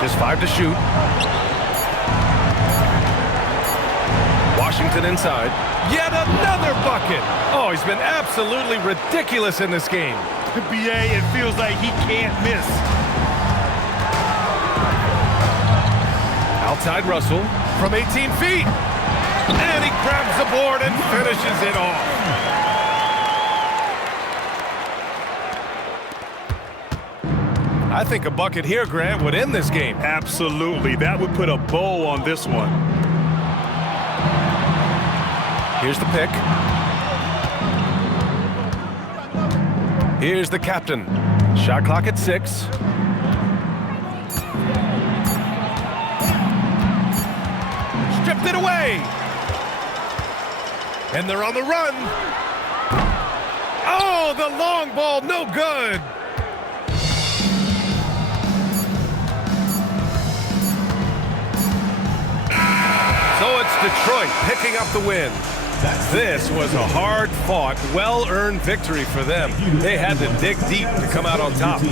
Just 5 to shoot. Washington inside. Yet another bucket. Oh, he's been absolutely ridiculous in this game. BA, it feels like he can't miss. Outside Russell from 18 feet. And he grabs the board and finishes it off. I think a bucket here, Grant, would end this game. Absolutely. That would put a bow on this one. Here's the pick. Here's the captain. Shot clock at 6. Stripped it away. And they're on the run. Oh, the long ball, no good. So it's Detroit picking up the win. This was a hard-fought, well-earned victory for them. They had to dig deep to come out on top.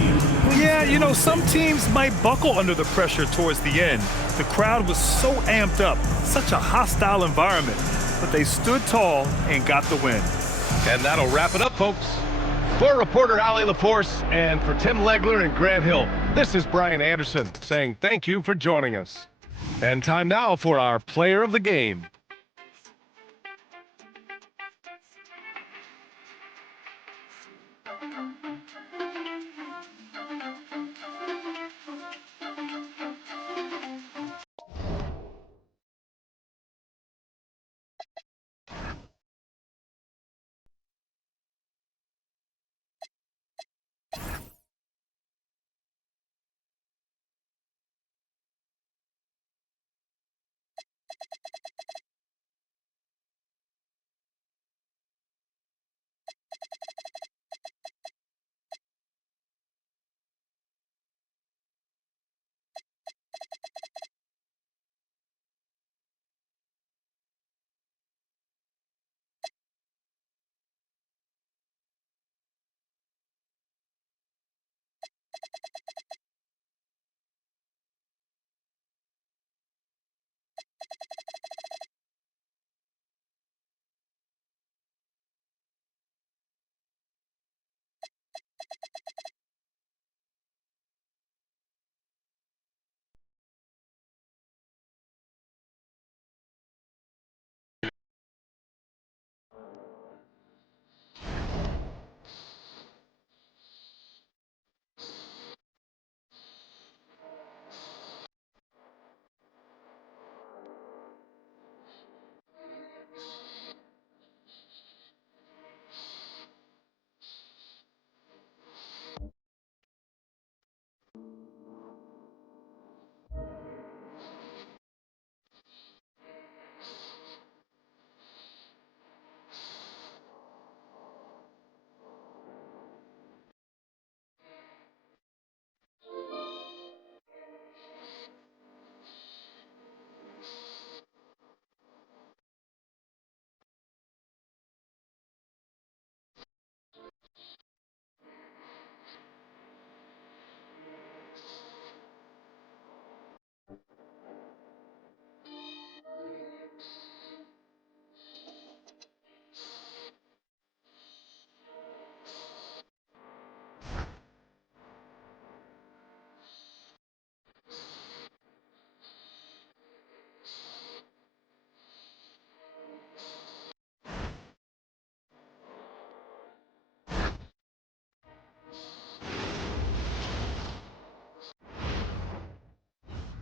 Yeah, you know, some teams might buckle under the pressure towards the end. The crowd was so amped up, such a hostile environment, but they stood tall and got the win. And that'll wrap it up, folks. For reporter Ali LaForce and for Tim Legler and Grant Hill, this is Brian Anderson saying thank you for joining us. And time now for our player of the game.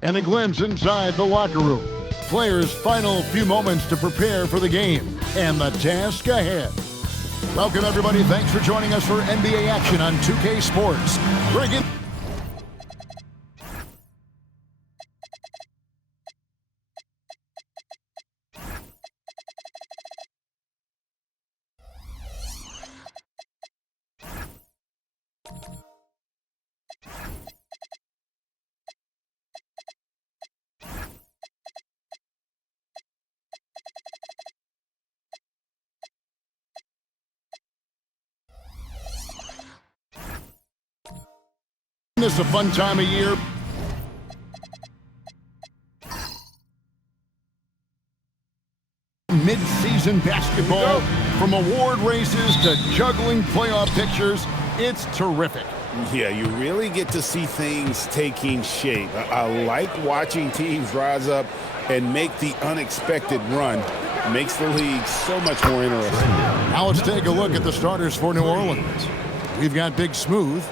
And a glimpse inside the locker room. Players' final few moments to prepare for the game and the task ahead. Welcome, everybody. Thanks for joining us for NBA action on 2K Sports. Bring in this a fun time of year. mid-season basketball, from award races to juggling playoff pictures. It's terrific. Yeah, you really get to see things taking shape. I like watching teams rise up and make the unexpected run. Makes the league so much more interesting. Now let's take a look at the starters for New Orleans. We've got Big Smooth.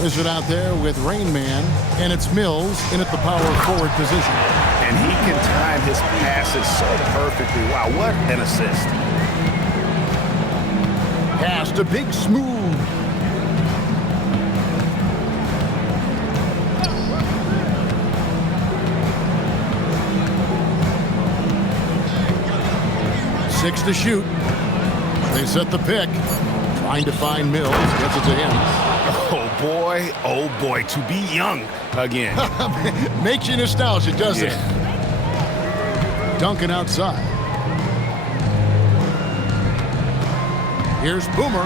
Wizard out there with Rain Man, and it's Mills in at the power forward position. And he can time his passes so perfectly. Wow, what an assist. Pass to Big Smooth. Six to shoot. They set the pick. Trying to find Mills. Gets it to him. Oh boy, to be young again. Makes you nostalgic, doesn't it? Duncan outside. Here's Boomer.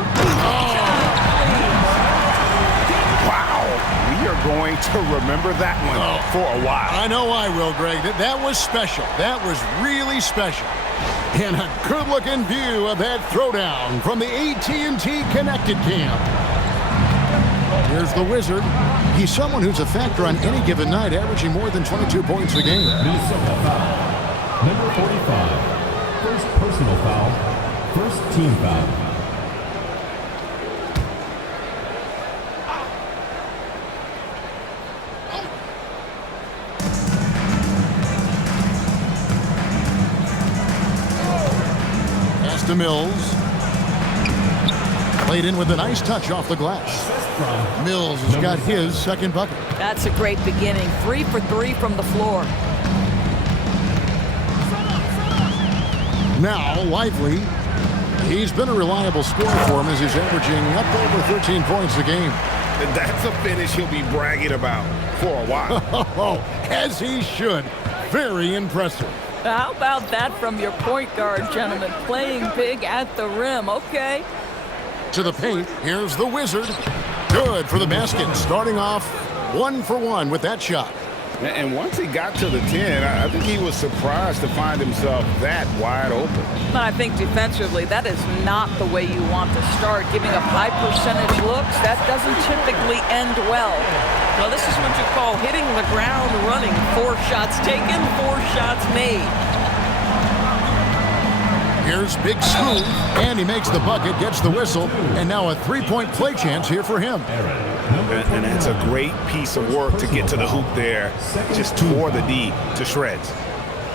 Wow, we are going to remember that one for a while. I know I will, Greg. That was special. That was really special. And a good-looking view of that throwdown from the AT&T Connected Camp. Here's the Wizard. He's someone who's a factor on any given night, averaging more than 22 points a game. Minnesota foul. Number 45. First personal foul. First team foul. Pass to Mills. Played in with a nice touch off the glass. Mills has got his second bucket. That's a great beginning. 3 for 3 from the floor. Now, Lively. He's been a reliable scorer for him as he's averaging up over 13 points a game. That's a finish he'll be bragging about for a while. As he should. Very impressive. How about that from your point guard, gentlemen? Playing big at the rim. Okay. To the paint. Here's the Wizard. Good for the basket. Starting off 1 for 1 with that shot. And once he got to the 10, I think he was surprised to find himself that wide open. But I think defensively, that is not the way you want to start. Giving up high percentage looks, that doesn't typically end well. Well, this is what you call hitting the ground running. 4 shots taken, 4 shots made. Here's Big Smooth, and he makes the bucket, gets the whistle, and now a 3-point play chance here for him. And that's a great piece of work to get to the hoop there. Just tore the D to shreds.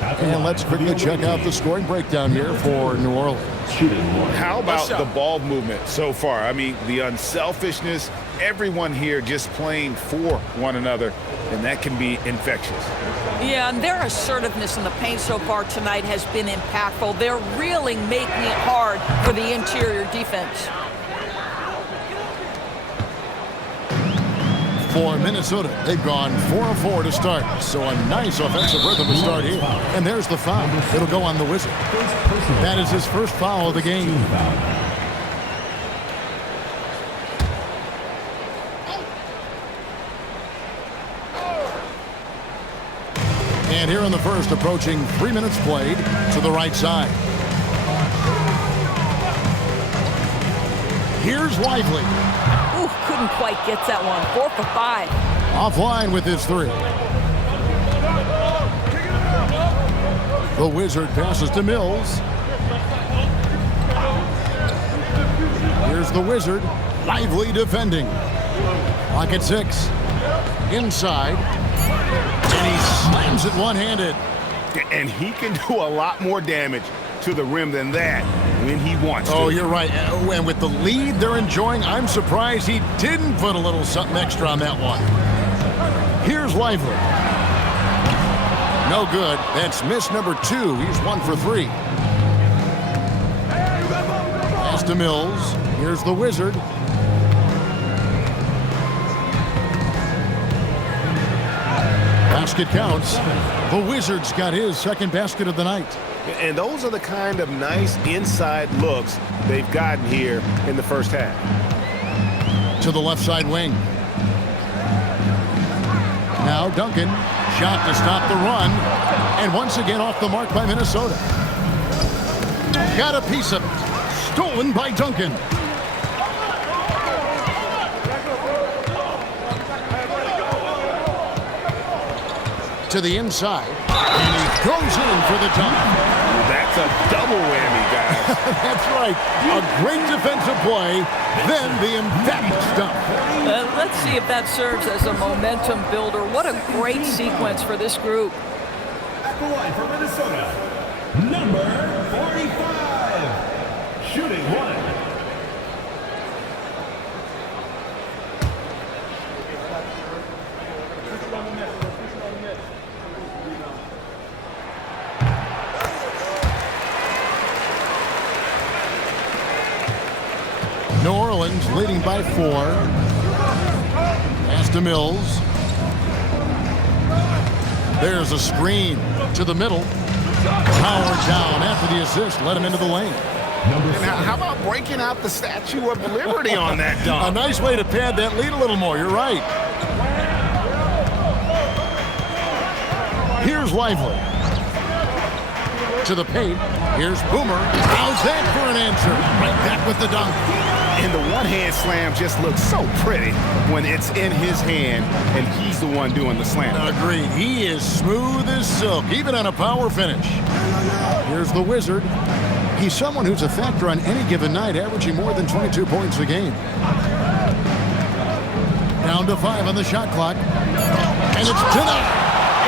And let's quickly check out the scoring breakdown here for New Orleans. How about the ball movement so far? I mean, the unselfishness, everyone here just playing for one another, and that can be infectious. Yeah, and their assertiveness in the paint so far tonight has been impactful. They're really making it hard for the interior defense. For Minnesota, they've gone 4 of 4 to start, so a nice offensive rhythm to start here. And there's the foul. It'll go on the Wizard. That is his first foul of the game. And here in the first, approaching 3 minutes played, to the right side. Here's Lively. Ooh, couldn't quite get that one. 4 for 5. Offline with his 3. The Wizard passes to Mills. Here's the Wizard. Lively defending. Clock at 6. Inside. And he slams it one-handed. And he can do a lot more damage to the rim than that when he wants to. Oh, you're right. And with the lead they're enjoying, I'm surprised he didn't put a little something extra on that one. Here's Lively. No good. That's miss number 2. He's 1 for 3. Pass to Mills. Here's the Wizard. Basket counts. The Wizard's got his second basket of the night. And those are the kind of nice inside looks they've gotten here in the first half. To the left side wing. Now Duncan. Shot to stop the run. And once again off the mark by Minnesota. Got a piece of it. Stolen by Duncan. To the inside, and he goes in for the dunk. That's a double whammy, guys. That's right. A great defensive play, then the emphatic dunk. Let's see if that serves as a momentum builder. What a great sequence for this group. At the line for Minnesota, number 45, shooting one. New Orleans leading by 4. Pass to Mills. There's a screen to the middle. Power down after the assist. Let him into the lane. Now, how about breaking out the Statue of Liberty on that dunk? A nice way to pad that lead a little more. You're right. Here's Lively. To the paint. Here's Boomer. How's that for an answer? Right back with the dunk. And the one-hand slam just looks so pretty when it's in his hand and he's the one doing the slam. Agreed. He is smooth as silk, even on a power finish. Here's the Wizard. He's someone who's a factor on any given night, averaging more than 22 points a game. Down to 5 on the shot clock. And it's denied.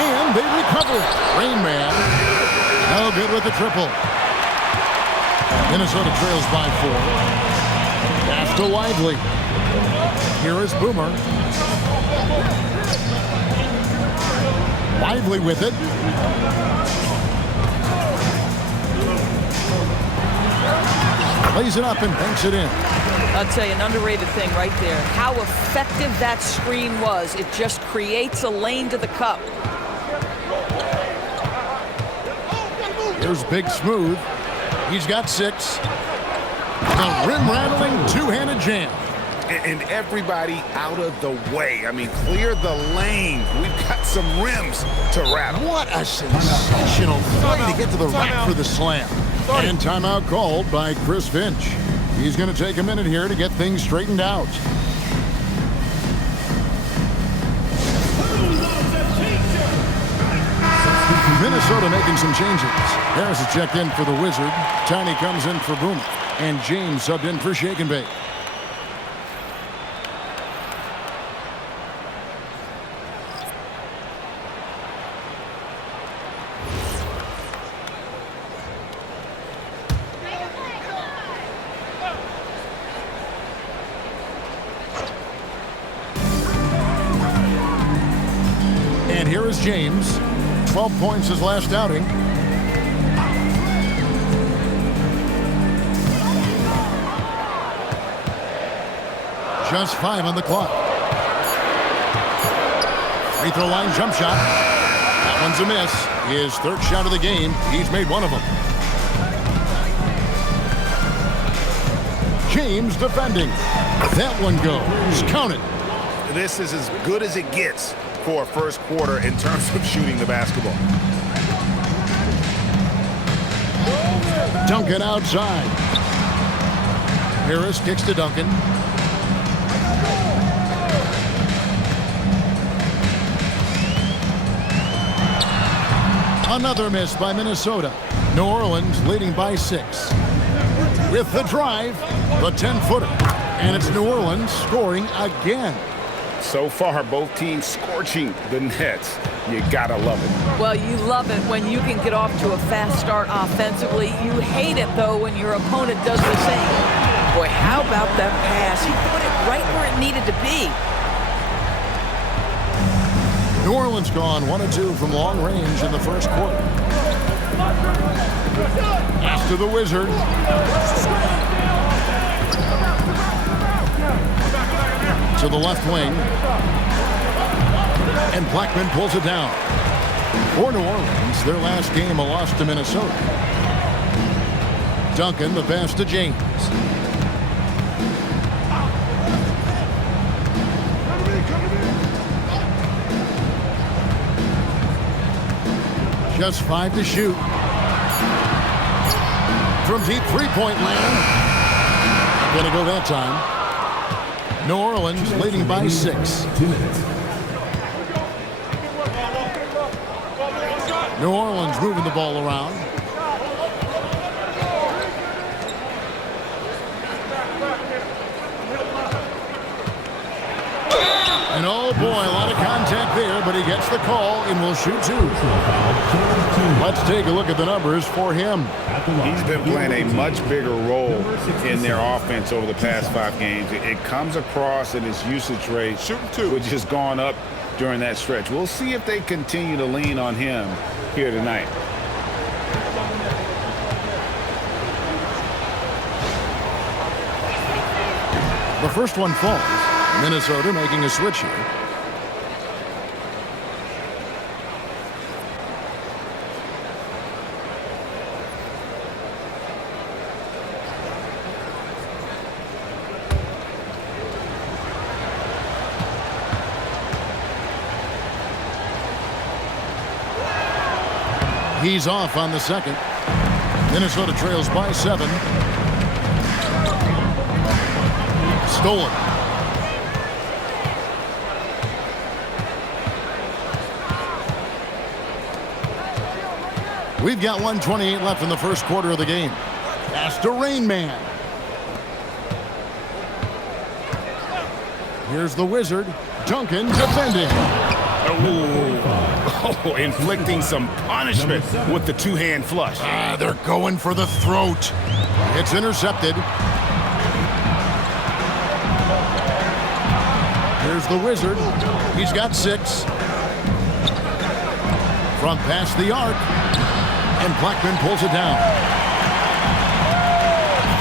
And they recover. Rain Man. No good with the triple. Minnesota trails by 4. Pass to Lively. Here is Boomer. Lively with it. Lays it up and banks it in. I'll tell you, an underrated thing right there. How effective that screen was. It just creates a lane to the cup. Here's Big Smooth. He's got 6. The rim-rattling two-handed jam. And everybody out of the way. I mean, clear the lane. We've got some rims to rattle. What a sensational play to get to the rack for the slam. And timeout called by Chris Finch. He's going to take a minute here to get things straightened out. Minnesota making some changes. Harris is checked in for the Wizard. Tiny comes in for Boomer. And James subbed in for Shake and Bake. And here is James. 12 points his last outing. Just 5 on the clock. Free throw line jump shot. That one's a miss. His third shot of the game. He's made one of them. James defending. That one goes. Count it. This is as good as it gets for a first quarter in terms of shooting the basketball. Duncan outside. Harris kicks to Duncan. Another miss by Minnesota. New Orleans leading by 6. With the drive, the 10-footer. And it's New Orleans scoring again. So far, both teams scorching the nets. You gotta love it. Well, you love it when you can get off to a fast start offensively. You hate it, though, when your opponent does the same. Boy, how about that pass? He put it right where it needed to be. New Orleans gone 1 of 2 from long range in the first quarter. After the Wizard. To the left wing. And Blackman pulls it down. For New Orleans, their last game a loss to Minnesota. Duncan, the pass to James. Just 5 to shoot. from deep three-point land. Gonna go that time. New Orleans leading by 6. 2 minutes. New Orleans moving the ball around. And oh boy, a lot of contact there, but he gets the call and will shoot 2. Let's take a look at the numbers for him. He's been playing a much bigger role in their offense over the past 5 games. It comes across in his usage rate, which has gone up during that stretch. We'll see if they continue to lean on him here tonight. The first one falls. Minnesota making a switch here. He's off on the second. Minnesota trails by 7. Stolen. We've got 1:28 left in the first quarter of the game. Pass to Rain Man. Here's the Wizard. Duncan defending. Oh, inflicting some punishment with the two-hand flush. They're going for the throat. It's intercepted. Here's the Wizard. He's got 6. From past the arc. And Blackman pulls it down.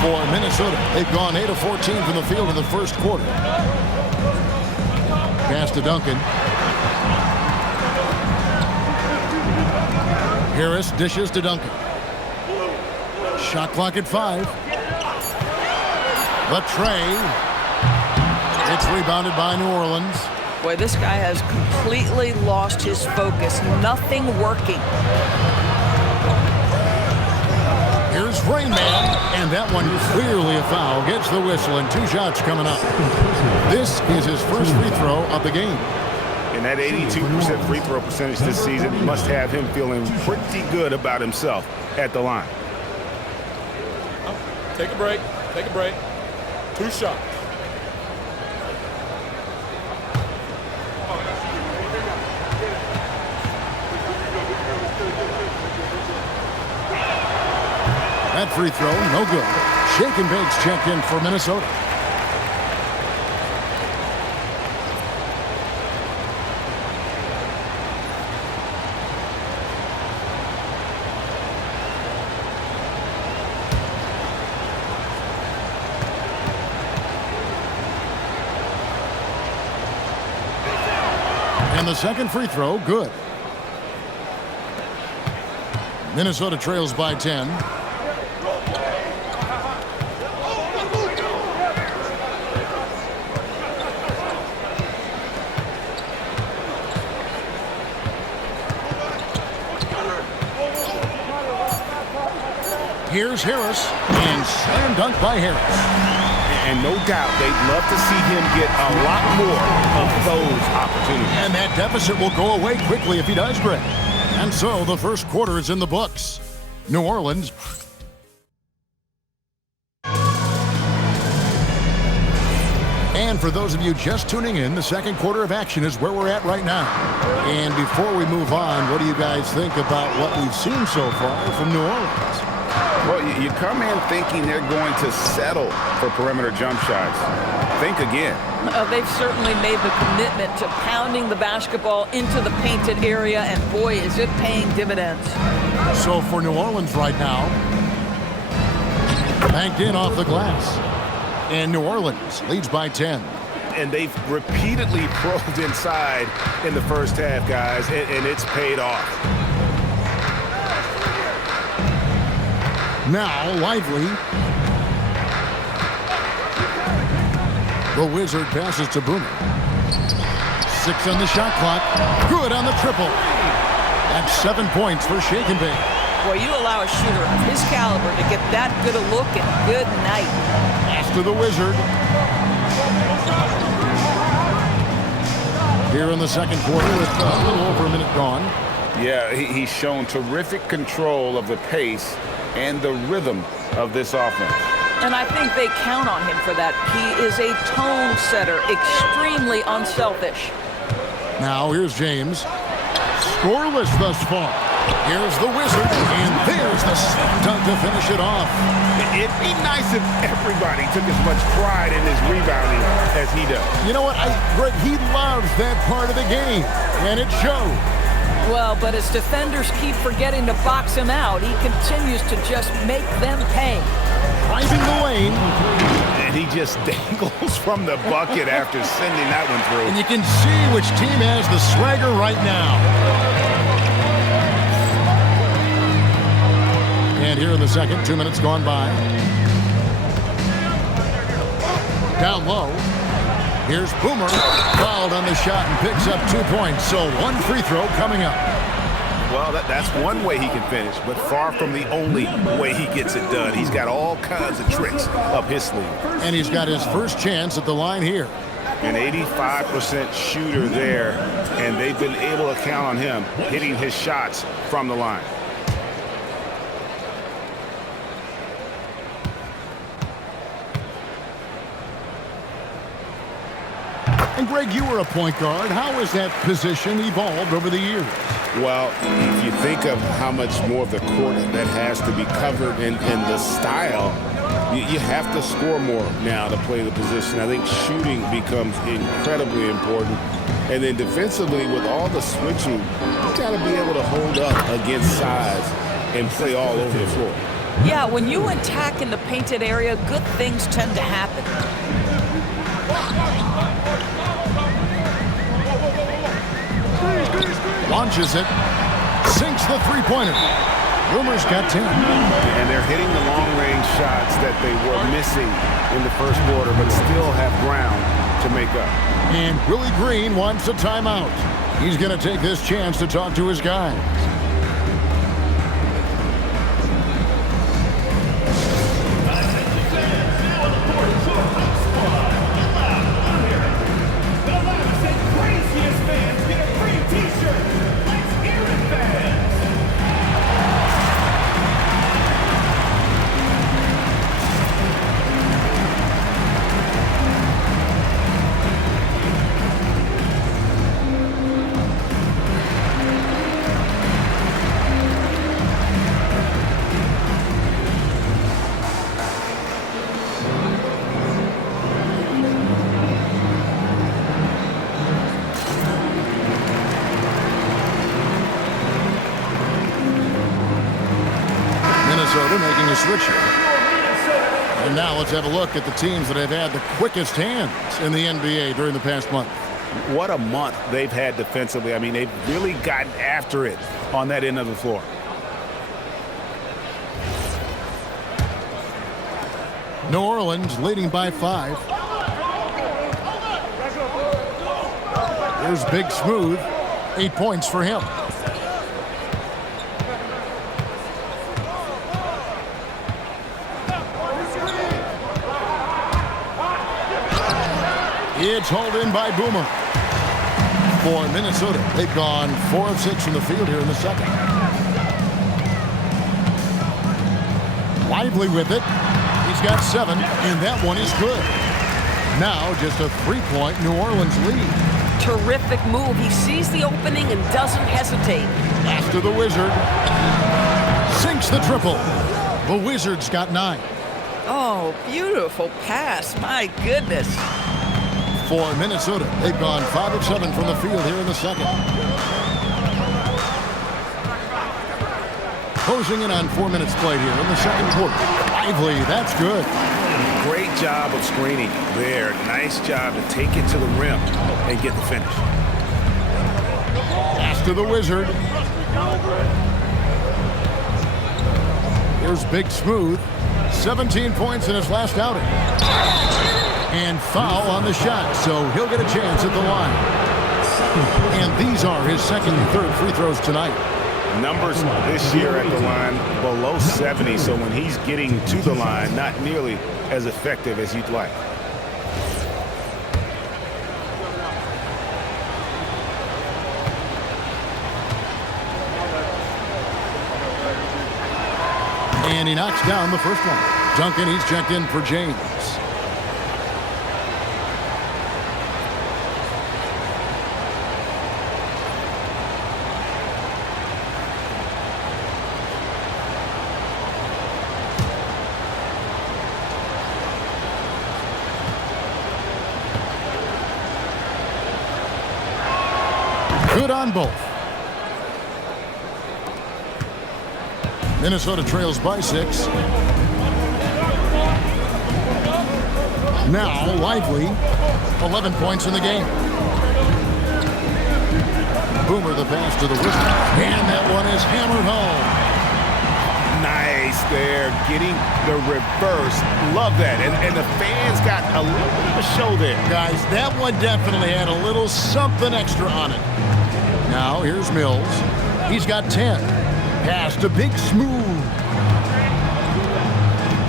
For Minnesota, they've gone 8 of 14 from the field in the first quarter. Pass to Duncan. Harris dishes to Duncan. Shot clock at 5. The tray. It's rebounded by New Orleans. Boy, this guy has completely lost his focus. Nothing working. Here's Rain Man, and that one clearly a foul. Gets the whistle, and 2 shots coming up. This is his first free throw of the game. And that 82% free throw percentage this season must have him feeling pretty good about himself at the line. Take a break. Take a break. 2 shots. That free throw, no good. Shake and Bake's check in for Minnesota. And the second free throw, good. Minnesota trails by 10. Here's Harris, and slam dunk by Harris. And no doubt they'd love to see him get a lot more of those opportunities. And that deficit will go away quickly if he does, Greg. And so the first quarter is in the books. New Orleans. And for those of you just tuning in, the second quarter of action is where we're at right now. And before we move on, what do you guys think about what we've seen so far from New Orleans? Well, you come in thinking they're going to settle for perimeter jump shots. Think again. They've certainly made the commitment to pounding the basketball into the painted area, and boy, is it paying dividends. So for New Orleans right now, banked in off the glass. And New Orleans leads by 10. And they've repeatedly probed inside in the first half, guys, and it's paid off. Now, Lively. The Wizard passes to Boomer. 6 on the shot clock. Good on the triple. That's 7 points for Shake and Bake. Boy, you allow a shooter of his caliber to get that good a look, and good night. Pass to the Wizard. Here in the second quarter with a little over a minute gone. Yeah, he's shown terrific control of the pace and the rhythm of this offense. And I think they count on him for that. He is a tone setter, extremely unselfish. Now here's James. Scoreless thus far. Here's the Wizard, and there's the slam dunk to finish it off. It'd be nice if everybody took as much pride in his rebounding as he does. You know what, Greg, he loves that part of the game, and it shows. Well, but as defenders keep forgetting to box him out, he continues to just make them pay. Driving the lane. And he just dangles from the bucket after sending that one through. And you can see which team has the swagger right now. And here in the second, 2 minutes gone by. Down low. Here's Boomer. Fouled on the shot and picks up 2 points. So one free throw coming up. Well, that's one way he can finish, but far from the only way he gets it done. He's got all kinds of tricks up his sleeve. And he's got his first chance at the line here. An 85% shooter there, and they've been able to count on him hitting his shots from the line. And Greg, you were a point guard. How has that position evolved over the years? Well, if you think of how much more of the court that has to be covered in the style, you have to score more now to play the position. I think shooting becomes incredibly important. And then defensively, with all the switching, you got to be able to hold up against size and play all over the floor. Yeah, when you attack in the painted area, good things tend to happen. Launches it. Sinks the three-pointer. Boomer's got 10. And they're hitting the long-range shots that they were missing in the first quarter, but still have ground to make up. And Willie Green wants a timeout. He's going to take this chance to talk to his guys. Making a switch here. And now let's have a look at the teams that have had the quickest hands in the NBA during the past month. What a month they've had defensively. I mean, they've really gotten after it on that end of the floor. New Orleans leading by 5. Here's Big Smooth. 8 points for him. It's hauled in by Boomer. For Minnesota, they've gone 4 of 6 from the field here in the second. Lively with it. He's got 7, and that one is good. Now just a 3-point New Orleans lead. Terrific move. He sees the opening and doesn't hesitate. Pass to the Wizard. Sinks the triple. The Wizards got 9. Oh, beautiful pass. My goodness. For Minnesota, they've gone 5 of 7 from the field here in the second. Closing in on 4 minutes played here in the second quarter. Lively, that's good. Great job of screening there. Nice job to take it to the rim and get the finish. Pass to the Wizard. Here's Big Smooth. 17 points in his last outing. And foul on the shot, so he'll get a chance at the line. And these are his second and third free throws tonight. Numbers this year at the line below 70, so when he's getting to the line, not nearly as effective as you'd like. And he knocks down the first one. Duncan, he's checked in for James. Good on both. Minnesota trails by 6. Now Lively, 11 points in the game. Boomer the pass to the Wizards. And that one is hammered home. Nice there, getting the reverse. Love that. And the fans got a little bit of a show there. Guys, that one definitely had a little something extra on it. Now here's Mills. He's got 10. Pass to Big Smooth.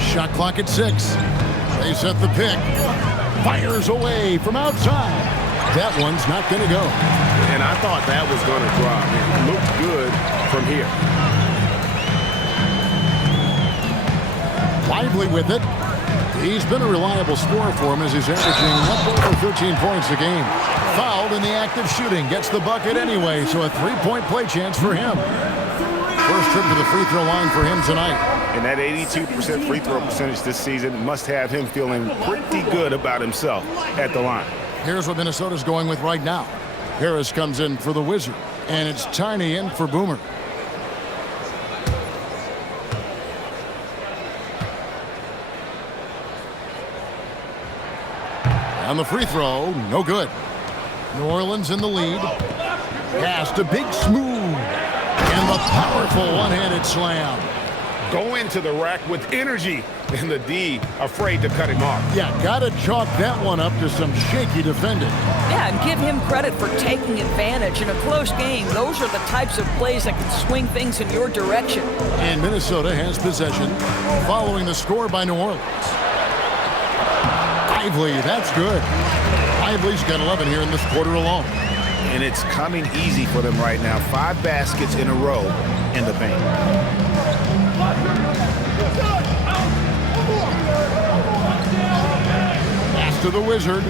Shot clock at 6. They set the pick. Fires away from outside. That one's not going to go. And I thought that was going to drop. It looked good from here. Lively with it. He's been a reliable scorer for him as he's averaging up over 13 points a game. Fouled in the act of shooting. Gets the bucket anyway, so a 3-point play chance for him. First trip to the free throw line for him tonight. And that 82% free throw percentage this season must have him feeling pretty good about himself at the line. Here's what Minnesota's going with right now. Harris comes in for the Wizard, and it's Tiny in for Boomer. On the free throw, no good. New Orleans in the lead. Pass to Big Smooth. And the powerful one-handed slam. Go into the rack with energy, and the D afraid to cut him off. Yeah, gotta chalk that one up to some shaky defending. Yeah, and give him credit for taking advantage. In a close game, those are the types of plays that can swing things in your direction. And Minnesota has possession following the score by New Orleans. Lively, that's good. Lively's got 11 here in this quarter alone. And it's coming easy for them right now. 5 baskets in a row in the paint. Pass to the Wizard.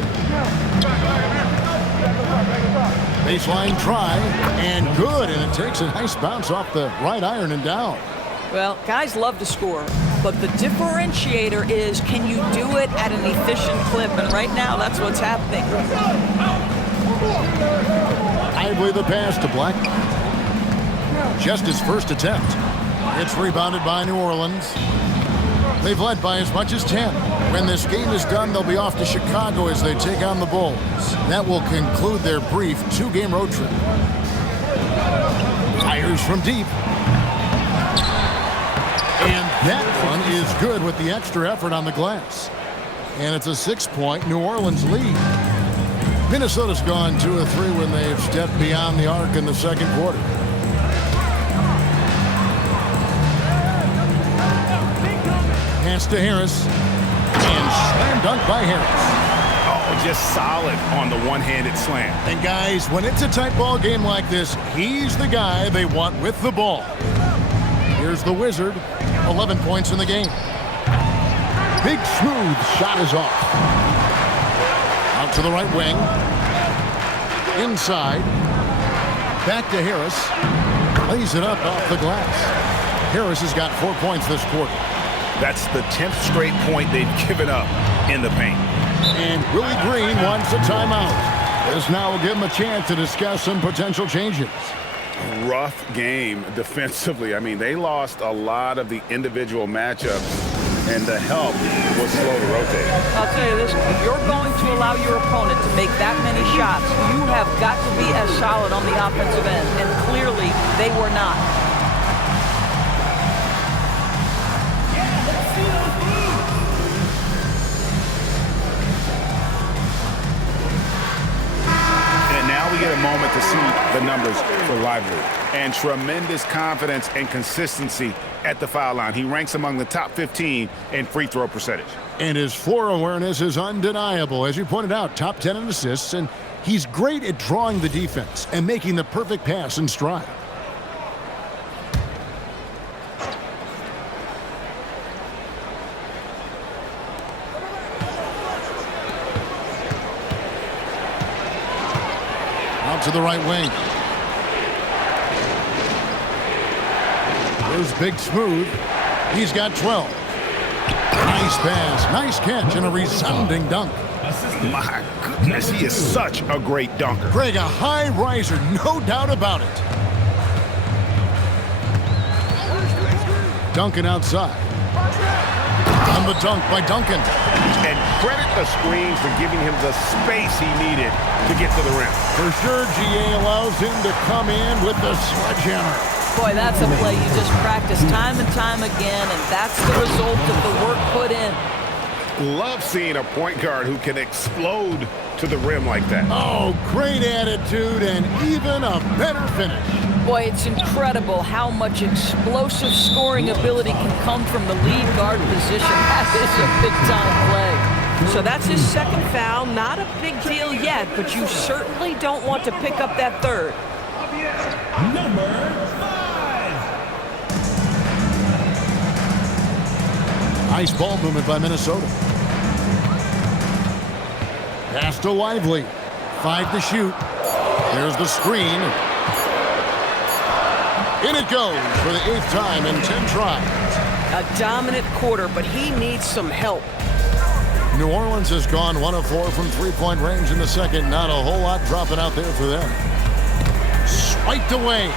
Baseline try, and good, and it takes a nice bounce off the right iron and down. Well, guys love to score, but the differentiator is, can you do it at an efficient clip? And right now, that's what's happening. Lively the pass to Black. Just his first attempt. It's rebounded by New Orleans. They've led by as much as 10. When this game is done, they'll be off to Chicago as they take on the Bulls. That will conclude their brief 2-game road trip. Fires from deep. And that one is good with the extra effort on the glass. And it's a 6-point New Orleans lead. Minnesota's gone 2 of 3 when they've stepped beyond the arc in the second quarter. Pass to Harris. And slam dunk by Harris. Oh, just solid on the one-handed slam. And guys, when it's a tight ball game like this, he's the guy they want with the ball. Here's the Wizard. 11 points in the game. Big Smooth shot is off. Out to the right wing. Inside. Back to Harris. Lays it up off the glass. Harris has got 4 points this quarter. That's the 10th straight point they've given up in the paint. And Willie Green wants a timeout. This now will give him a chance to discuss some potential changes. Rough game defensively. I mean, they lost a lot of the individual matchups, and the help was slow to rotate. I'll tell you this, if you're going to allow your opponent to make that many shots, you have got to be as solid on the offensive end, and clearly they were not. And now we get a moment to see the numbers for Lively. And tremendous confidence and consistency at the foul line. He ranks among the top 15 in free throw percentage. And his floor awareness is undeniable. As you pointed out, top 10 in assists, and he's great at drawing the defense and making the perfect pass in stride. Out to the right wing. Here's Big Smooth. He's got 12. Nice pass, nice catch, and a resounding dunk. My goodness, he is such a great dunker. Greg, a high riser, no doubt about it. Duncan outside. On the dunk by Duncan. And credit the screen for giving him the space he needed to get to the rim. For sure, GA allows him to come in with the sledgehammer. Boy, that's a play you just practice time and time again, and that's the result of the work put in. Love seeing a point guard who can explode to the rim like that. Oh, great attitude and even a better finish. Boy, it's incredible how much explosive scoring ability can come from the lead guard position. That is a big-time play. So that's his second foul. Not a big deal yet, but you certainly don't want to pick up that third. Number 5. Nice ball movement by Minnesota. Pass to Lively. 5 to shoot. There's the screen. In it goes for the 8th time in 10 tries. A dominant quarter, but he needs some help. New Orleans has gone 1 of 4 from three-point range in the second. Not a whole lot dropping out there for them. Swiped away.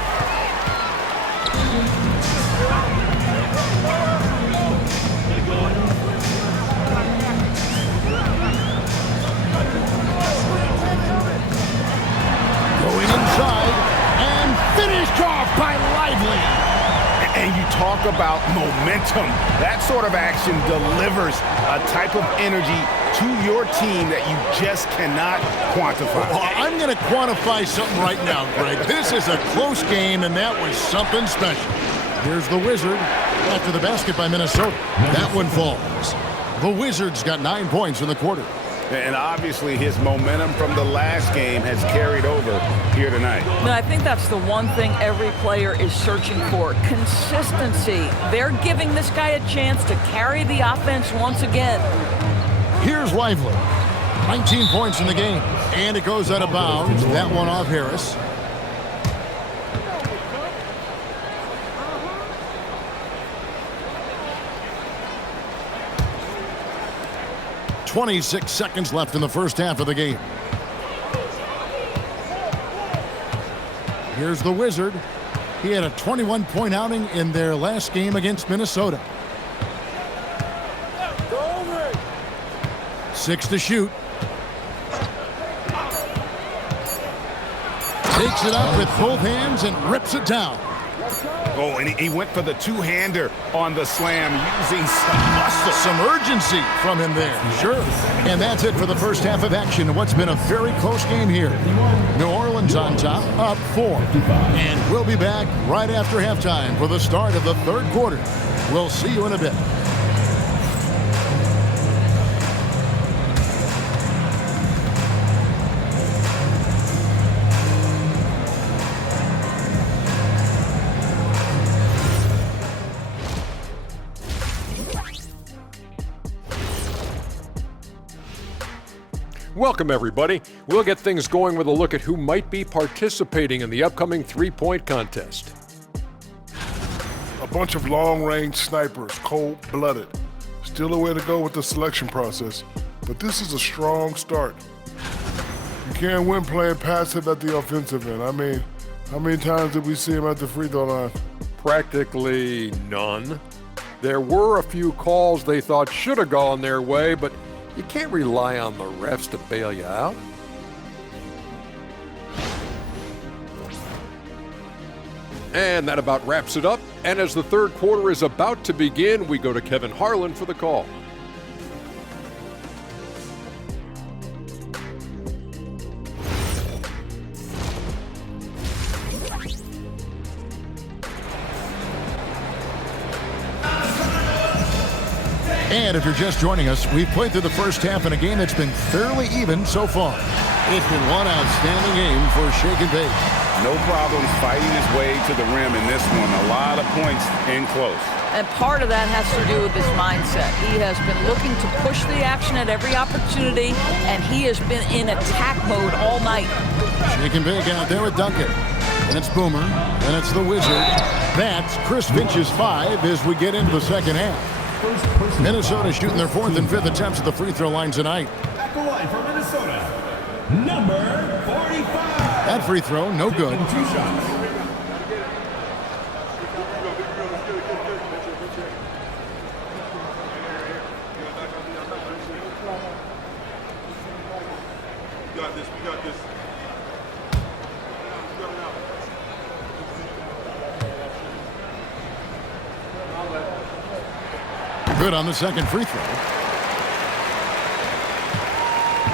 Going inside and finished off by Lively. And you talk about momentum. That sort of action delivers a type of energy to your team that you just cannot quantify. Well, I'm going to quantify something right now, Greg. This is a close game, and that was something special. Here's the Wizard after the basket by Minnesota. That one falls. The Wizards got 9 points in the quarter. And obviously his momentum from the last game has carried over here tonight. No, I think that's the one thing every player is searching for. Consistency. They're giving this guy a chance to carry the offense once again. Here's Lively. 19 points in the game. And it goes out of bounds. That one off Harris. .26 seconds left in the first half of the game. Here's the Wizard. He had a 21-point outing in their last game against Minnesota. 6 to shoot. Takes it up with both hands and rips it down. Oh, and he went for the two-hander on the slam using some muscle. Some urgency from him there. Sure. And that's it for the first half of action in what's been a very close game here. New Orleans on top, up 4. And we'll be back right after halftime for the start of the third quarter. We'll see you in a bit. Welcome, everybody. We'll get things going with a look at who might be participating in the upcoming three-point contest. A bunch of long-range snipers, cold-blooded. Still a way to go with the selection process, but this is a strong start. You can't win playing passive at the offensive end. I mean, how many times did we see him at the free throw line? Practically none. There were a few calls they thought should have gone their way, but you can't rely on the refs to bail you out. And that about wraps it up. And as the third quarter is about to begin, we go to Kevin Harlan for the call. And if you're just joining us, we've played through the first half in a game that's been fairly even so far. It's been one outstanding game for Shake and Bake. No problems fighting his way to the rim in this one. A lot of points in close. And part of that has to do with his mindset. He has been looking to push the action at every opportunity, and he has been in attack mode all night. Shake and Bake out there with Duncan. And it's Boomer. And it's the Wizard. That's Chris Finch's 5 as we get into the second half. Minnesota shooting their 4th and 5th attempts at the free throw line tonight. At the line for Minnesota, number 45. That free throw, no good. 2 shots. Good on the second free throw.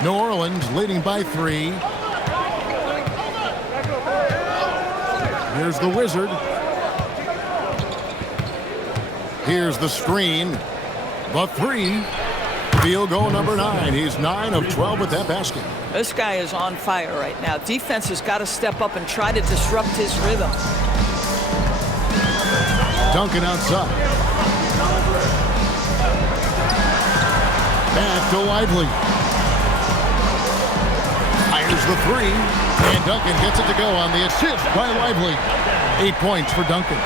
New Orleans leading by 3. Here's the Wizard. Here's the screen. The 3. Field goal number 9. He's 9 of 12 with that basket. This guy is on fire right now. Defense has got to step up and try to disrupt his rhythm. Duncan outside. Back to Lively. Fires the 3. And Duncan gets it to go on the assist by Lively. 8 points for Duncan.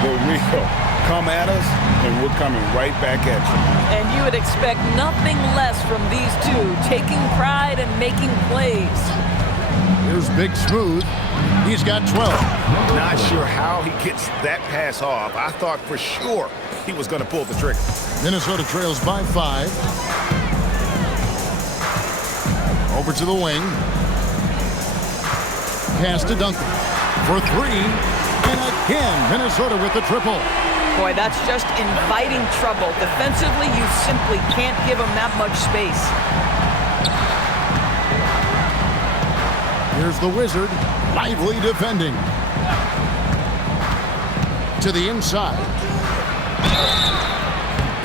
For real. Come at us, and we're coming right back at you. And you would expect nothing less from these two, taking pride and making plays. Here's Big Smooth. He's got 12. Not sure how he gets that pass off. I thought for sure he was going to pull the trigger. Minnesota trails by 5. Over to the wing. Pass to Duncan for 3. And again, Minnesota with the triple. Boy, that's just inviting trouble. Defensively, you simply can't give him that much space. Here's the Wizard. Lively defending. To the inside.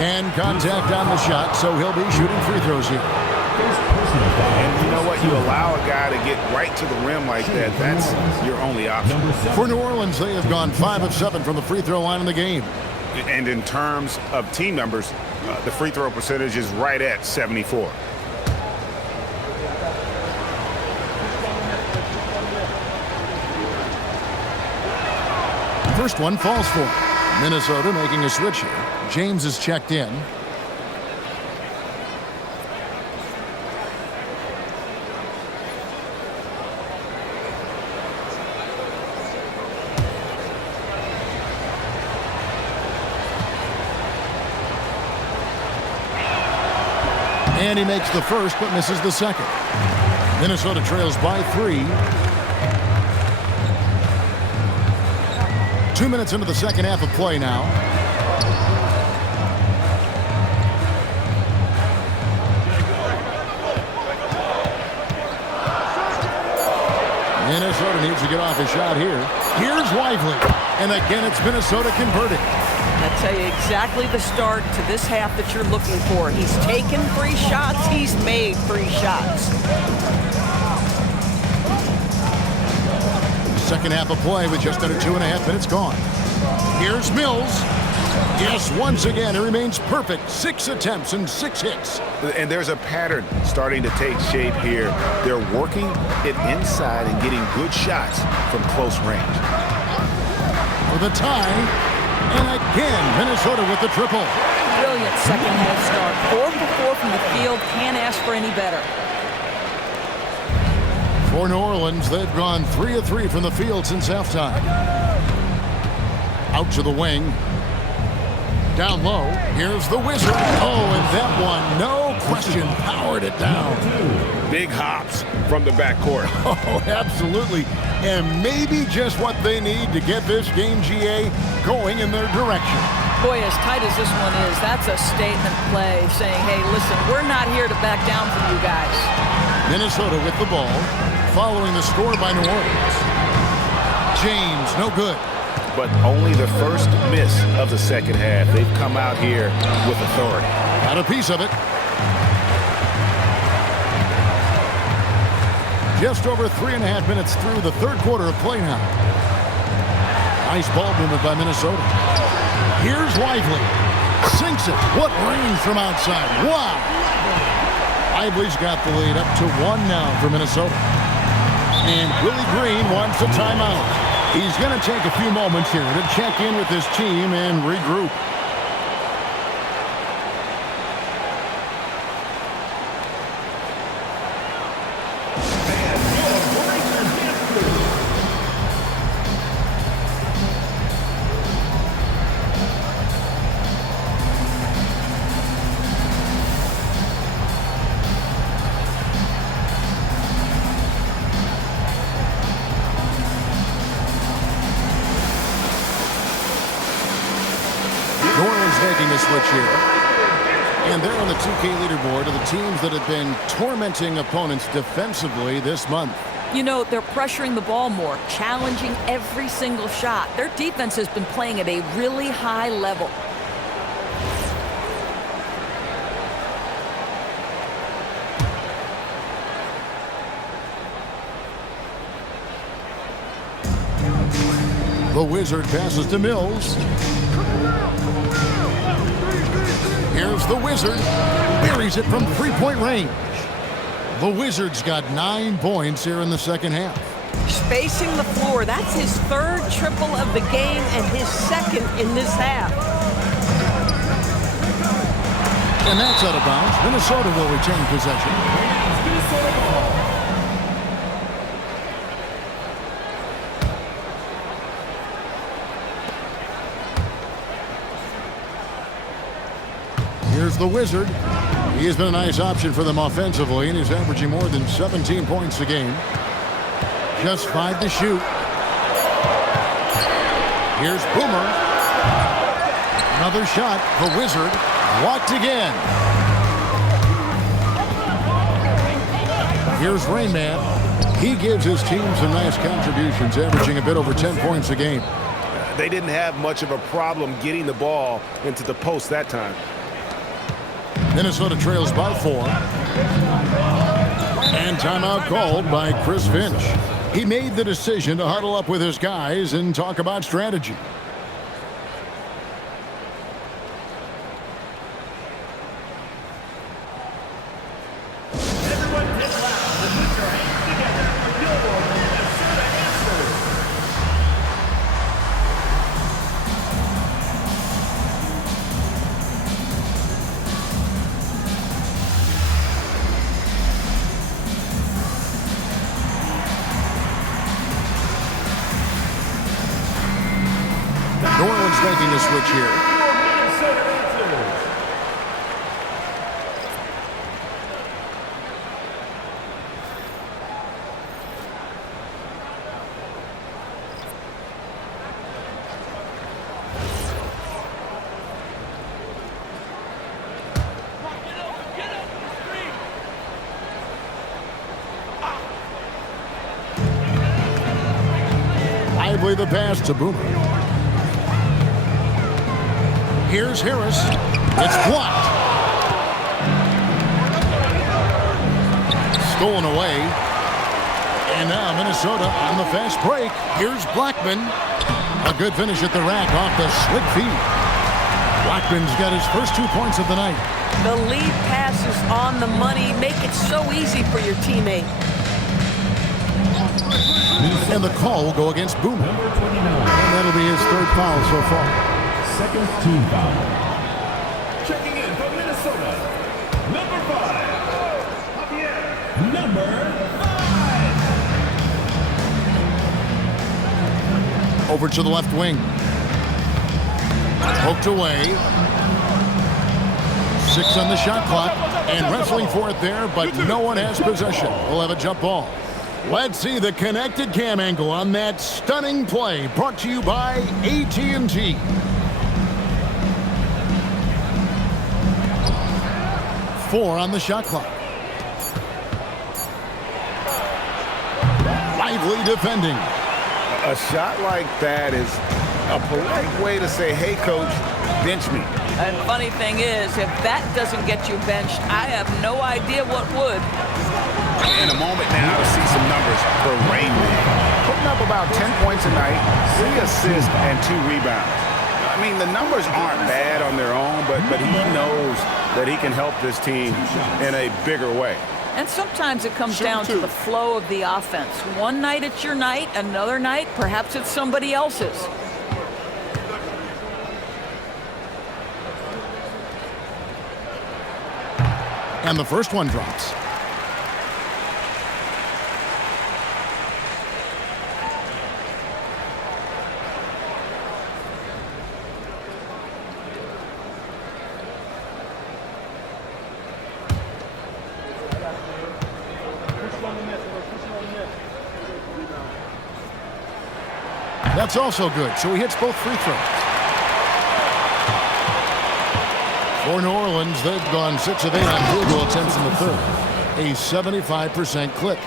And contact on the shot, so he'll be shooting free throws here. And you know what? You allow a guy to get right to the rim like that. That's your only option. For New Orleans, they have gone 5 of 7 from the free throw line in the game. And in terms of team numbers, the free throw percentage is right at 74. First one falls for Minnesota making a switch here. James is checked in. And he makes the first, but misses the second. Minnesota trails by 3. 2 minutes into the second half of play now. Minnesota needs to get off a shot here. Here's Lively. And again, it's Minnesota converting. I tell you exactly the start to this half that you're looking for. He's taken 3 shots. He's made 3 shots. Second half of play with just under 2.5 minutes gone. Here's Mills. Yes, once again, it remains perfect. 6 attempts and 6 hits. And there's a pattern starting to take shape here. They're working it inside and getting good shots from close range. For the tie. And again, Minnesota with the triple. Brilliant second half start. 4 for 4 from the field. Can't ask for any better. For New Orleans, they've gone 3 of 3 from the field since halftime. Out to the wing. Down low. Here's the Wizard. Oh, and that one, no question, powered it down. Big hops from the backcourt. Oh, absolutely. And maybe just what they need to get this game, GA, going in their direction. Boy, as tight as this one is, that's a statement play saying, hey, listen, we're not here to back down from you guys. Minnesota with the ball, following the score by New Orleans. James, no good. but only the first miss of the second half. They've come out here with authority. Got a piece of it. Just over 3.5 minutes through the third quarter of play now. Nice ball movement by Minnesota. Here's Lively. Sinks it. What range from outside. Wow. Lively's got the lead up to 1 now for Minnesota. And Willie Green wants a timeout. He's going to take a few moments here to check in with his team and regroup. Making a switch here. And they're on the 2K leaderboard of the teams that have been tormenting opponents defensively this month. You know, they're pressuring the ball more, challenging every single shot. Their defense has been playing at a really high level. The Wizard passes to Mills. Here's the Wizard. Buries it from three-point range. The Wizards got 9 points here in the second half. Spacing the floor. That's his third triple of the game and his second in this half. And that's out of bounds. Minnesota will retain possession. Here's the Wizard. He has been a nice option for them offensively, and he's averaging more than 17 points a game. Just 5 to shoot. Here's Boomer. Another shot. The Wizard blocked again. Here's Rainman. He gives his team some nice contributions, averaging a bit over 10 points a game. They didn't have much of a problem getting the ball into the post that time. Minnesota trails by 4. And timeout called by Chris Finch. He made the decision to huddle up with his guys and talk about strategy. Making a switch here. Lively the pass to Boomer. Here's Harris. It's blocked. Stolen away. And now Minnesota on the fast break. Here's Blackman. A good finish at the rack off the slick feed. Blackman's got his first 2 points of the night. The lead pass is on the money. Make it so easy for your teammate. And the call will go against Boomer. And that'll be his third foul so far. Second team foul. Checking in from Minnesota, number 5. Javier. Number 5. Over to the left wing. Poked away. 6 on the shot clock. And wrestling for it there, but no one has possession. We'll have a jump ball. Let's see the connected cam angle on that stunning play. Brought to you by AT&T. Four on the shot clock. Lively defending. A shot like that is a polite way to say, hey, coach, bench me. And funny thing is, if that doesn't get you benched, I have no idea what would. In a moment now to see some numbers for Rain Man. Putting up about 10 points a night, 3 assists, and 2 rebounds. I mean, the numbers aren't bad on their own, but he knows that he can help this team in a bigger way. And sometimes it comes down to the flow of the offense. One night it's your night, another night perhaps it's somebody else's. And the first one drops. That's also good, so he hits both free throws. For New Orleans, they've gone 6 of 8 on field goal attempts in the third. A 75% clip.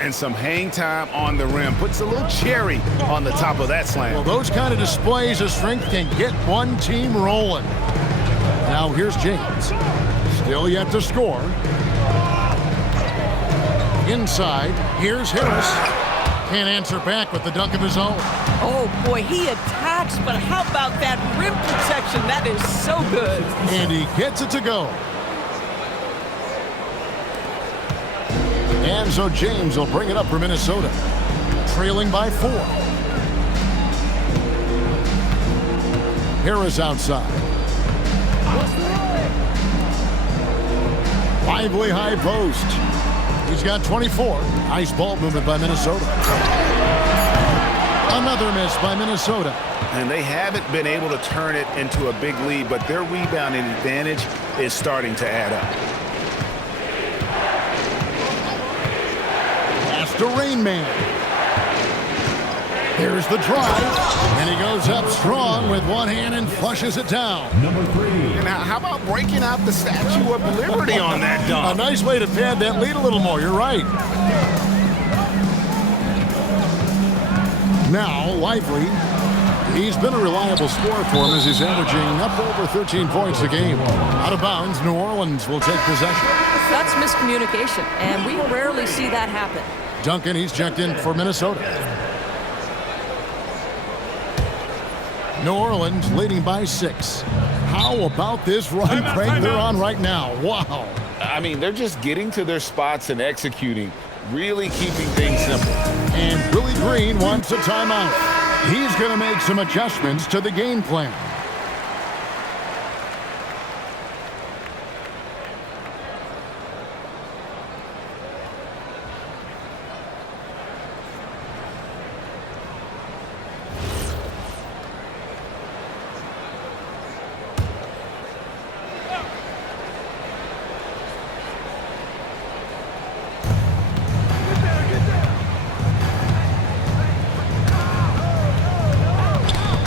And some hang time on the rim. Puts a little cherry on the top of that slam. Well, those kind of displays of strength can get one team rolling. Now here's James. Still yet to score. Inside, here's Harris. Can't answer back with the dunk of his own. Oh, boy, he attacks, but how about that rim protection? That is so good. And he gets it to go. And so James will bring it up for Minnesota, trailing by 4. Harris outside. Lively high post. He's got 24. Nice ball movement by Minnesota. Another miss by Minnesota. And they haven't been able to turn it into a big lead, but their rebounding advantage is starting to add up. Pass to Rain Man. Here's the drive. And he goes up strong with one hand and flushes it down. Number 3. Now, how about breaking out the Statue of Liberty on that dunk? A nice way to pad that lead a little more. You're right. Now, Lively. He's been a reliable scorer for him as he's averaging up over 13 points a game. Out of bounds, New Orleans will take possession. That's miscommunication, and we rarely see that happen. Duncan, he's checked in for Minnesota. New Orleans leading by 6. How about this run break they're on right now? Wow. I mean, they're just getting to their spots and executing, really keeping things simple. And Willie Green wants a timeout. He's going to make some adjustments to the game plan.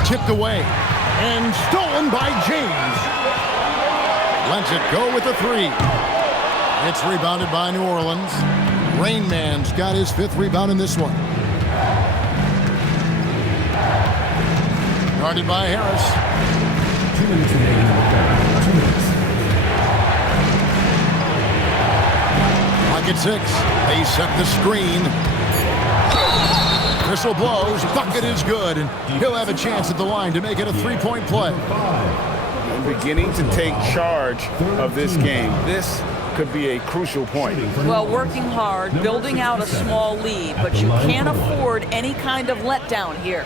Tipped away and stolen by James. Lets it go with the 3. It's rebounded by New Orleans. Rain Man's got his 5th rebound in this one. Guarded by Harris. 2 minutes remaining on the clock. 2 minutes. Pocket 6. They set the screen. Whistle blows. Bucket is good, and he'll have a chance at the line to make it a 3-point play. And beginning to take charge of this game. This could be a crucial point. Well, working hard, building out a small lead, but you can't afford any kind of letdown here.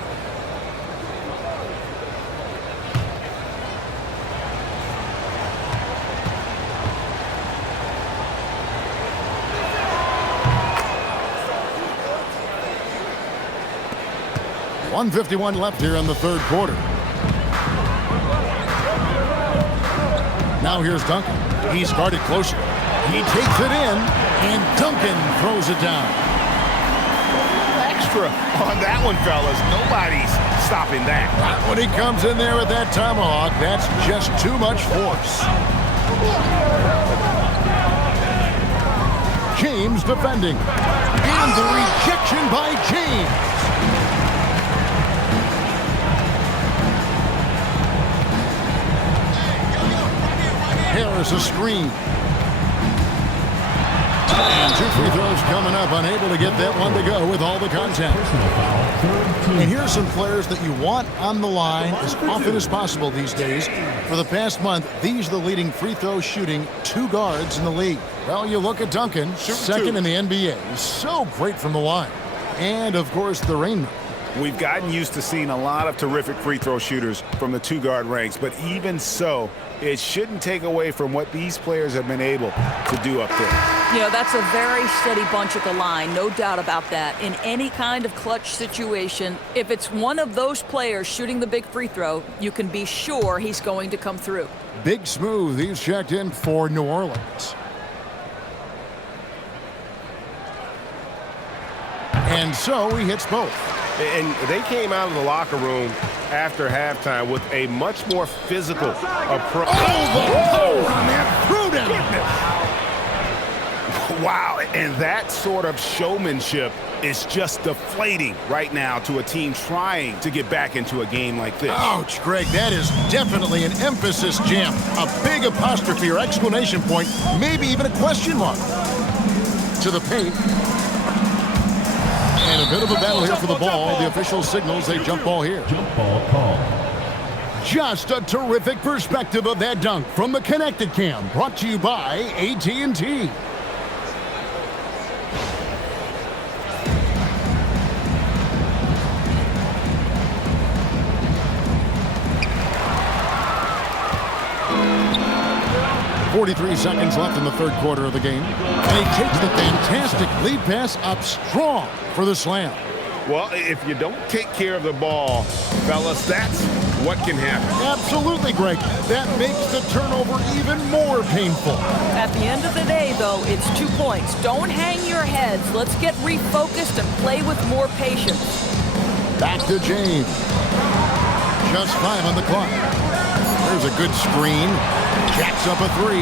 .151 left here in the third quarter. Now here's Duncan. He's guarded closer. He takes it in, and Duncan throws it down. Extra on that one, fellas. Nobody's stopping that. When he comes in there with that tomahawk, that's just too much force. James defending. And the rejection by James. force a screen. And 2 free throws coming up, unable to get that one to go with all the contact. And here's some players that you want on the line as often as possible these days. For the past month, these are the leading free throw shooting 2 guards in the league. Well, you look at Duncan, second in the NBA. He's so great from the line. And, of course, the Rainman. We've gotten used to seeing a lot of terrific free throw shooters from the 2-guard ranks, but even so, it shouldn't take away from what these players have been able to do up there. You know, that's a very steady bunch at the line, no doubt about that. In any kind of clutch situation, if it's one of those players shooting the big free throw, you can be sure he's going to come through. Big Smooth, he's checked in for New Orleans. And so he hits both. And they came out of the locker room after halftime with a much more physical approach. Wow, and that sort of showmanship is just deflating right now to a team trying to get back into a game like this. Ouch, Greg, that is definitely an emphasis jam. A big apostrophe or exclamation point, maybe even a question mark. To the paint. And a bit of a battle here for the ball. The official signals a jump ball here. Jump ball call. Just a terrific perspective of that dunk from the Connected Cam. Brought to you by AT&T. .43 seconds left in the third quarter of the game. And he takes the fantastic lead pass up strong for the slam. Well, if you don't take care of the ball, fellas, that's what can happen. Absolutely, Greg. That makes the turnover even more painful. At the end of the day, though, it's 2 points. Don't hang your heads. Let's get refocused and play with more patience. Back to James. Just 5 on the clock. There's a good screen. Jacks up a 3.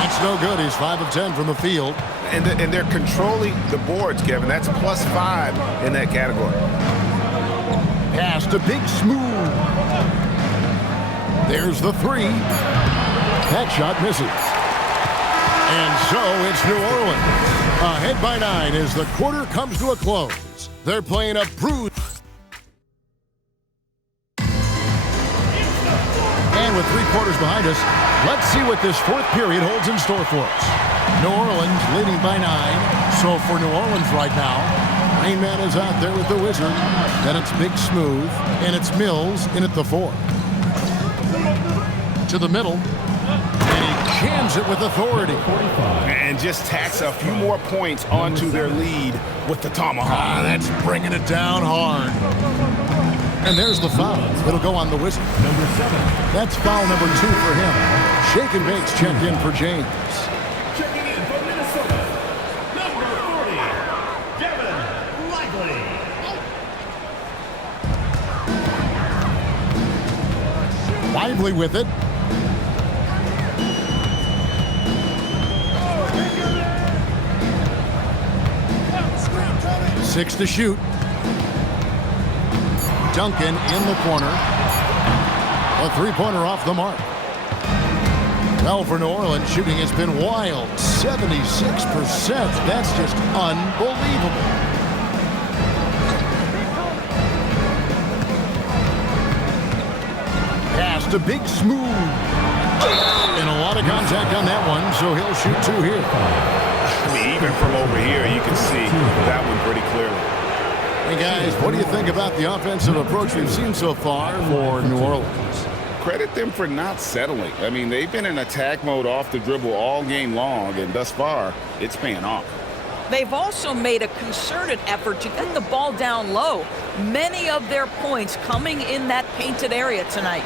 That's no good. He's 5 of 10 from the field. And they're controlling the boards, Kevin. That's +5 in that category. Pass to Big Smooth. There's the 3. That shot misses. And so it's New Orleans. Ahead by 9 as the quarter comes to a close. They're playing a bruise. And with 3 quarters behind us, let's see what this fourth period holds in store for us. New Orleans leading by 9. So for New Orleans right now, Rain Man is out there with the Wizard. Then it's Big Smooth, and it's Mills in at the 4. To the middle, and he jams it with authority. And just tacks a few more points onto their lead with the tomahawk. That's bringing it down hard. And there's the foul. It'll go on the Wizard. Number 7. That's foul number 2 for him. Shake and Bates checked in for James. Checking in from Minnesota. Number 40. Devin Lively. Lively with it. Six to shoot. Duncan in the corner. A 3-pointer off the mark. Well, for New Orleans, shooting has been wild. 76%. That's just unbelievable. Pass to Big Smooth. And a lot of contact on that one, so he'll shoot 2 here. I mean, even from over here, you can see that one pretty clearly. Hey, guys, what do you think about the offensive approach we've seen so far for New Orleans? Credit them for not settling. I mean, they've been in attack mode off the dribble all game long, and thus far, it's paying off. They've also made a concerted effort to get the ball down low. Many of their points coming in that painted area tonight.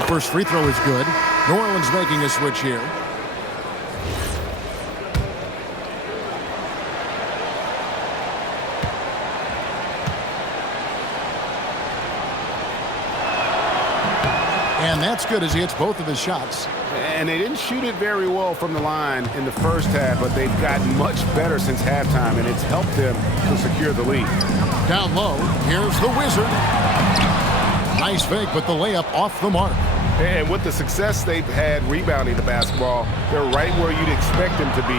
The first free throw is good. New Orleans making a switch here. And that's good as he hits both of his shots. And they didn't shoot it very well from the line in the first half, but they've gotten much better since halftime, and it's helped them to secure the lead. Down low, here's the Wizard. Nice fake, but the layup off the mark. And with the success they've had rebounding the basketball, they're right where you'd expect them to be,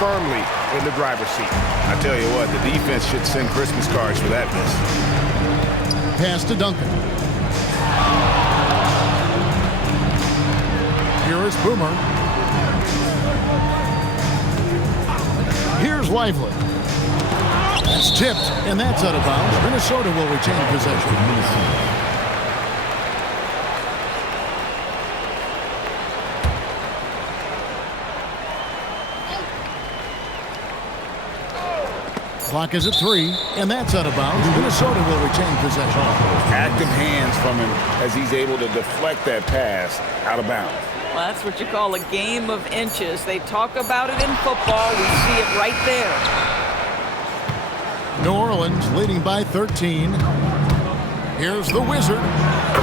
firmly in the driver's seat. I tell you what, the defense should send Christmas cards for that miss. Pass to Duncan. Here is Boomer. Here's Lively. That's tipped, and that's out of bounds. Minnesota will retain possession. Clock is at 3, and that's out of bounds. Minnesota will retain possession. Active hands from him as he's able to deflect that pass out of bounds. Well, that's what you call a game of inches. They talk about it in football. We see it right there. New Orleans leading by 13. Here's the Wizard.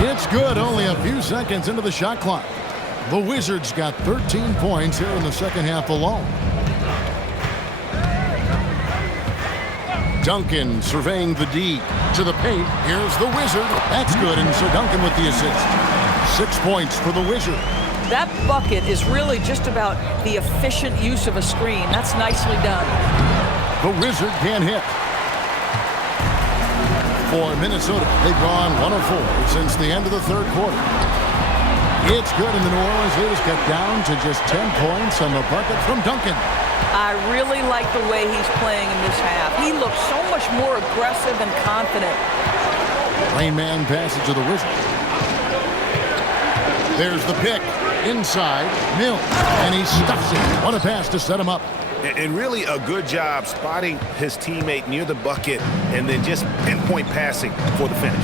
It's good, only a few seconds into the shot clock. The Wizards got 13 points here in the second half alone. Duncan surveying the D to the paint. Here's the Wizard. That's good, and so Duncan with the assist. 6 points for the Wizard. That bucket is really just about the efficient use of a screen. That's nicely done. The Wizard can't hit. For Minnesota, they've gone 1 of 4 since the end of the third quarter. It's good, and the New Orleans lead is cut down to just 10 points on the bucket from Duncan. I really like the way he's playing in this half. He looks so much more aggressive and confident. Lane man passes to the Wizard. There's the pick. Inside, Mills, and he stuffs it. What a pass to set him up. And really a good job spotting his teammate near the bucket and then just pinpoint passing for the finish.